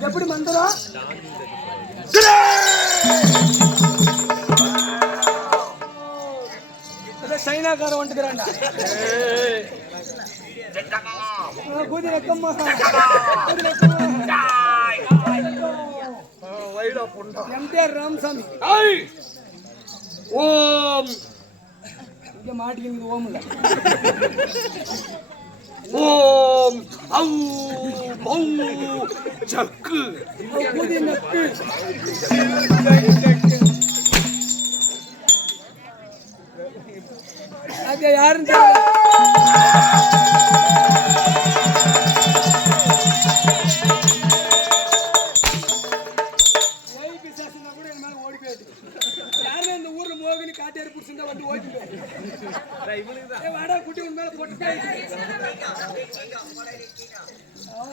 எப்படி மந்திரம் இதை சைனாக்காரன் வந்துக்கிறான்டா. கூதி ரக்கம்மா கூதி ரக்கம்மா வைடா புண்டா எம்டிஆர் ராமசாமி. ஓம். இங்க மாட்டிக்கிங்க ஓமல. ஓம் ஔ பௌ சக்கு அது யாருன்னு காட்டேரி புடிச்சிருந்தா வந்து ஓடிட்டு ஏய், வாடா குட்டி உன் மேல போட்டு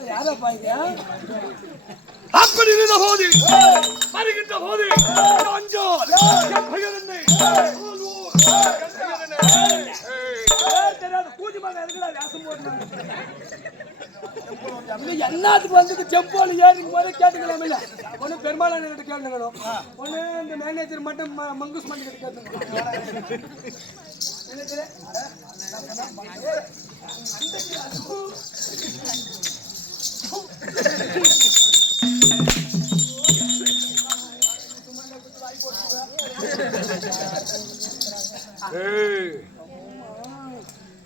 யாரா பாய்ங்க அப்படி இருந்த போது வருகின்ற போது அஞ்சால் என் என்ன தெரியாத மகன் எதுக்குடா வேஷம் போடுறாங்க? இது என்னத்துக்கு வந்து ஜம்போல ஏறிக்கும் போது கேட்டுக்கலாம் இல்ல ஒண்ணு பெருமாள் கிட்ட கேட்டுக்கணும். ஒண்ணு இந்த மேனேஜர் மட்டும் மங்குஸ் மண்டி கிட்ட கேட்டுக்கணும். என்னது?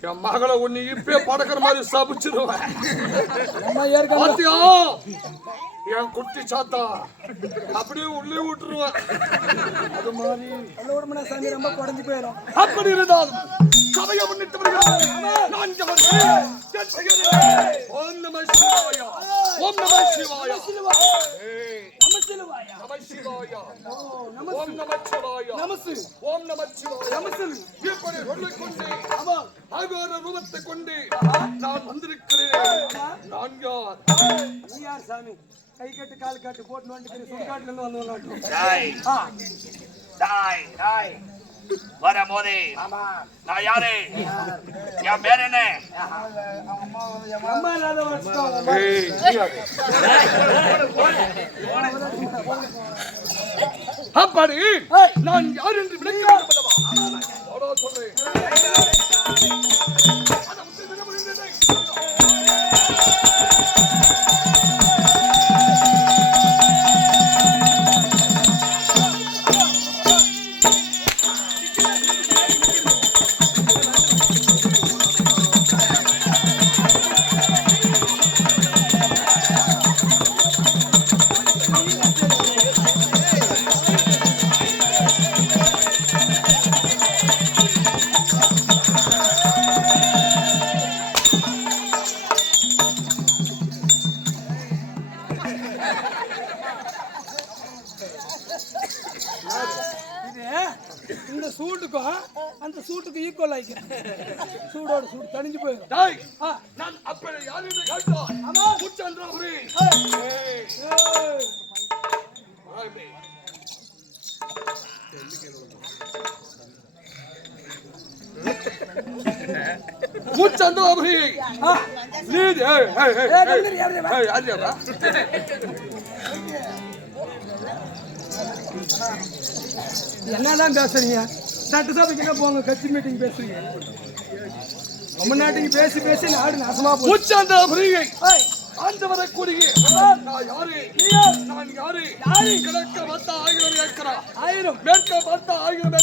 என் மகளை ஒண்ணு இப்பே படக்கிற மாதிரி சபிச்சிருவேன். என் குட்டி சாத்தா. அப்படியே உள்ளே விட்டுருவேன். அது மாதிரி கல்லூர்மன சாமி ரொம்ப குறைஞ்சு போயிடும். அப்படி இருந்தாலும் சபையை முன்னிட்டு வருகிறோம் நான் ஜெகன். ஓம் நம சிவாய. நம சிவாய ஏய், நம்ம நம சிவாய ஓம் நம சிவாய நமசு ஓம் நம சிவாயா நமசில் இப்படி சொல்லிக் கொண்டு ஆமா ஆகார ரூபத்தை கொண்டு நான் வந்திருக்கிறேன் நான் யார் நீ யார் சாமி கை கட்டு கால் கட்டு போட்டு நோண்டிக்கிற சுடுகாட்டுல இருந்து வந்து டாய் டாய் டாய் வர மோதி நான் யாரு என் பேர் என்ன அம்மா அப்படி நான் யார் என்று விளக்க சொல்றேன். முடியவில்லை. இருக்கும் அந்த சூட்டுக்கு ஈக்குவல் ஆயிக்கும் சூடோட சூடு தணிஞ்சு போயிடும். நான் அப்படி யார் என்று கேட்டால் ஆமா. முச்சந்திரபுரி. முச்சந்திரபுரி. நீ ஏய் ஏய் ஏய் ஏய், ஏய் என்னதான் பேசுறீங்க? சட்டசபைக்கு போங்க? கட்சி மீட்டிங் பேசுறீங்க. நம்ம நாட்டுக்கு பேசி பேசி நாடு நாசமா போச்சு. முச்சந்திரபுரியை ஏய், ஆண்டு வரக்கூடிய நான் யாரு? நான் யாரு? கிழக்க பார்த்த ஆயிரம் ஏக்கரா. ஆயிரம். மேற்க பார்த்த ஆயிரம்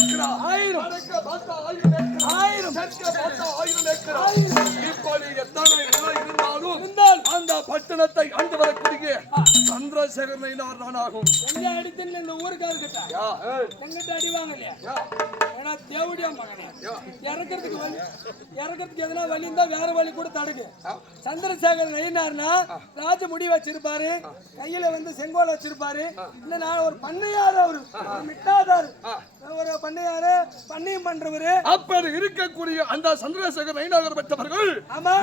ஆயிரம். வடக்க பார்த்த ஆயிரம் ஆயிரம். தெற்க பார்த்த ஆயிரம் ஏக்கரா. இப்படி எத்தனை நிலம் இருந்தாலும் இருந்தால் அந்த பட்டணத்தை ஆண்டு வரக்கூடிய சந்திரசேகரனை நான் நானாகும். எங்க அடித்தல இந்த எங்கிட்ட அடி வாங்கலையா யா, ஏன்னா தேவடியா மகனே. இறக்கிறதுக்கு வழி இறக்கிறதுக்கு எதனா வழி இருந்தா வேற வழி கூட தடுக்கு. சந்திரசேகர் நயினார்னா ராஜ முடி வச்சிருப்பாரு கையில வந்து செங்கோல் வச்சிருப்பாரு. இந்த நான் ஒரு பண்ணையாரு அவரு. மிட்டாதாரு. ஒரு பண்ணையாரு பண்ணையம் பண்றவரு. அப்படி இருக்கக்கூடிய அந்த சந்திரசேகர் நயினாகர் பெற்றவர்கள்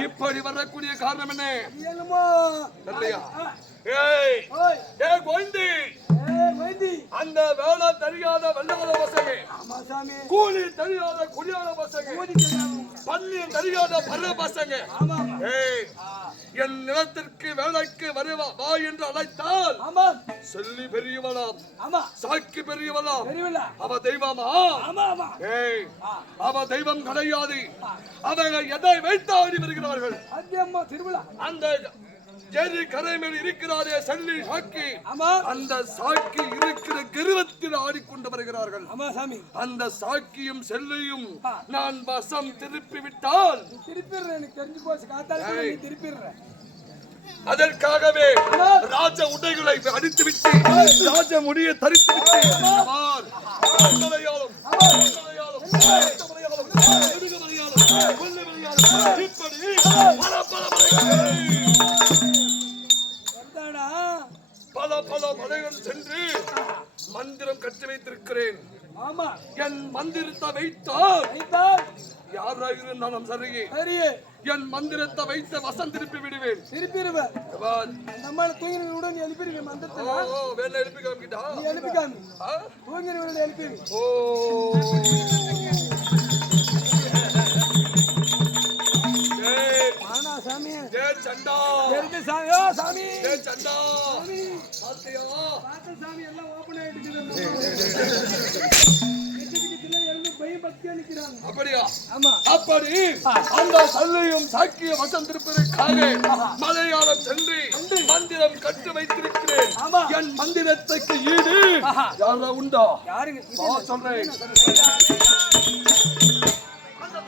இப்படி வரக்கூடிய காரணம் என்ன? என்னமோ ஆ, ஏய் ஓய் ஏ கோயந்தி ஏய் வைத்தி அந்த வேலை தெரியாத வெள்ளாத பசங்க. கூலி தெரியாத குடியாத பசங்க. பன்னியம் தெரியாத பர பசங்க. ஆமா ஆமா. ஏய் என் நிலத்திற்கு வேலைக்கு வருவா வா என்று அழைத்தால் சொல்லி பெரியவளாம். ஆமா. சாக்கி பெரியவளாம். அவ தெய்வமா? ஆமா ஆமா. ஏய் அவ தெய்வம் கிடையாது. அவங்க எதை வைத்து ஆடி வருகிறார்கள் அந்த ஏரி கரை மேல் இருக்கிறாரே செல்லி சாக்கி. அந்த சாக்கி இருக்கிற கருவத்தில் ஆடிக்கொண்டு வருகிறார்கள். அந்த சாக்கியும் செல்லையும் நான் வசம் திருப்பி விட்டால் திருப்பிடுறேன் எனக்கு தெரிஞ்சு போச்சு. காத்தால திருப்பிடுறேன் அதற்காகவே ராஜ உடைகளை அடித்து விட்டு ராஜ முடியை தரித்து மந்திரத்தை ஐந்தாள் யாராக இருந்தாலும் சரி. சரி. என் மந்திரத்தை வைத்து வசம் திருப்பி விடுவேன். திருப்பிடுவேன். நம்மள தூங்கின நீ எழுப்பிடுவேன் ஓ, மந்தத்துல ஓ, வேணா எழுப்பி காமிக்கிட்டா நீ எழுப்பிக்காமி. ஆ? தூங்கின விட எழுப்பிடு. ஓ. சாமி. ஏய் சண்டா. தெரிஞ்சு சாமி ஓ சாமி. ஏய் சண்டா. சாமி. பாத்தியா? பார்த்த சாமி எல்லாம் ஓபன் ஆயிட்டு அப்படியா? ஆமா. அப்படி அந்த சல்லையும் சாக்கிய வசம் திருப்பதற்காக மலையாளம் சென்று மந்திரம் கட்டு வைத்திருக்கிறேன். என் மந்திரத்துக்கு ஈடு. யாரா உண்டா? யாருங்க? சொல்றேன். அந்த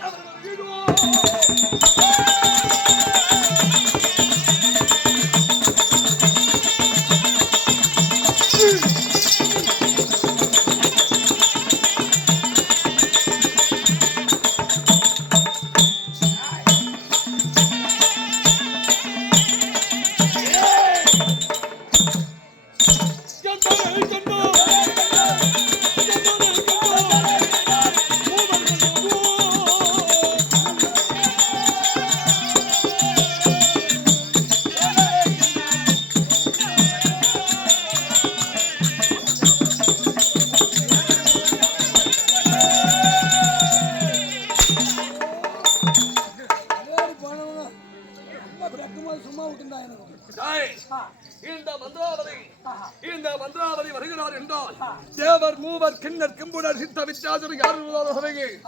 வித்தியாசம் யார்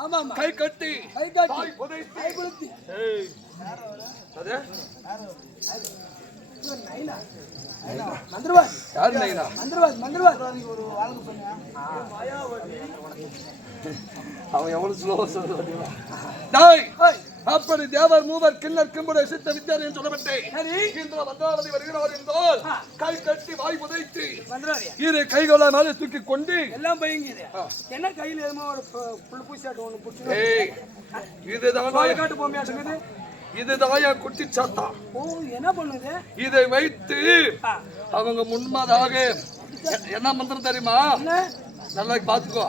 ஆமா கை கட்டி கை காட்டி புதைத்து. அது? நைனா. மந்திரவாதி. மந்திரவாதி அவன் எவ்வளவு ஸ்லோவா சொல்றான் டேய் அப்படி தேவர் மூவர் கிண்ணர் கிம்புனர் சித்த சொல்லப்பட்டேன். சரி. இந்த மந்திராவதி வருகிறார் என்றால் கை கட்டி வாய் புதைத்து மந்திரவாதியா இரு கைகளை மேலே தூக்கி கொண்டு எல்லாம் பயங்குது. என்ன கையில எதுமோ ஒரு புல் பூசாட்டு ஒண்ணு பிடிச்சி இதுதான் காட்டு போமியாட்டுங்குது இதுதான் என் குட்டி சாத்தா. ஓ என்ன பண்ணுது? இதை வைத்து அவங்க முன்மாதாக என்ன மந்திரம் தெரியுமா? நல்லா பாத்துக்கோ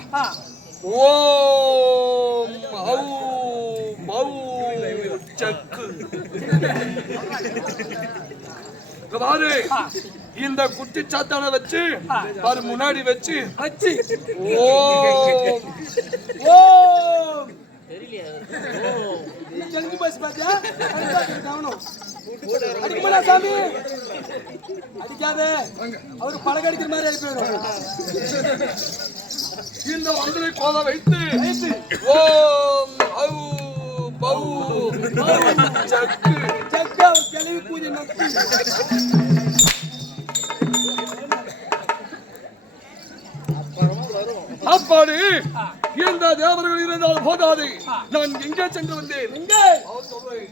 ஓம் ஔ மௌ சக்கு பாரு. இந்த குட்டி சாத்தான வச்சு பாரு முன்னாடி வச்சு. பாத்தியா? அடிக்காத, கவனம் அடிக்குமா சாமி? அடிக்காத. அவரு பழக அடிக்கிற மாதிரி இந்த வந்தனை கோல வைத்து. ஓம். ஔ பௌ சக்கு. கிளவி பூஜை நத்தி சாப்பாடு இந்த தேவர்கள் இருந்தால் போதாது. நான் எங்கே சென்று வந்தேன். எங்க? சொல்றேன்.